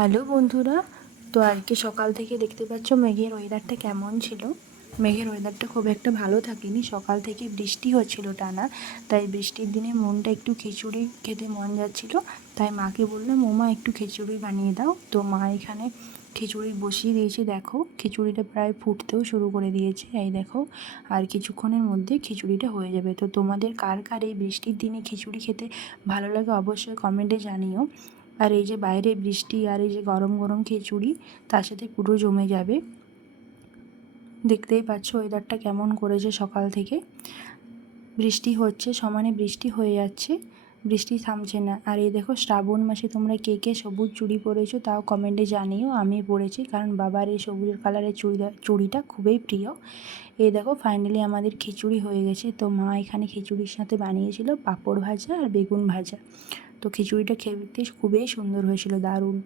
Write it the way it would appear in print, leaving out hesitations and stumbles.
Hello বন্ধুরা, তো আজকে সকাল থেকে দেখতে পাচ্ছ মেঘের ওয়েদারটা কেমন ছিল। মেঘের ওয়েদারটা খুব একটা ভালো থাকেনি, সকাল থেকে বৃষ্টি হচ্ছিল টানা। তাই বৃষ্টির দিনে মনটা একটু খিচুড়ি খেতে মন যাচ্ছিল। তাই মাকে বললাম, ও মা একটু খিচুড়ি বানিয়ে দাও। তো মা এখানে খিচুড়ি বসিয়ে দিয়েছে, দেখো খিচুড়িটা প্রায় ফুটতেও শুরু করে দিয়েছে, এই দেখো। আর কিছুক্ষণের মধ্যে খিচুড়িটা হয়ে যাবে। তো তোমাদের কার কার এই বৃষ্টির দিনে খিচুড়ি খেতে ভালো লাগে অবশ্যই কমেন্টে জানিও। আর এই যে বাইরে বৃষ্টি আর এই যে গরম গরম খিচুড়ি, তার সাথে পুরো জমে যাবে। দেখতেই পাচ্ছ ওয়েদারটা কেমন করেছে, সকাল থেকে বৃষ্টি হচ্ছে, সমানে বৃষ্টি হয়ে যাচ্ছে, বৃষ্টি থামছে না। আর এই দেখো শ্রাবণ মাসে তোমরা কে কে সবুজ চুড়ি পরেছো তাও কমেন্টে জানিও। আমি পরেছি, কারণ বাবার এই সবুজ কালারের চুড়িটা খুবই প্রিয়। এই দেখো ফাইনালি আমাদের খিচুড়ি হয়ে গেছে। তো মা এখানে খিচুড়ির সাথে বানিয়েছিল পাঁপড় ভাজা আর বেগুন ভাজা। তো খিচুড়িটা খেতে খুবই সুন্দর হয়েছিল, দারুণ।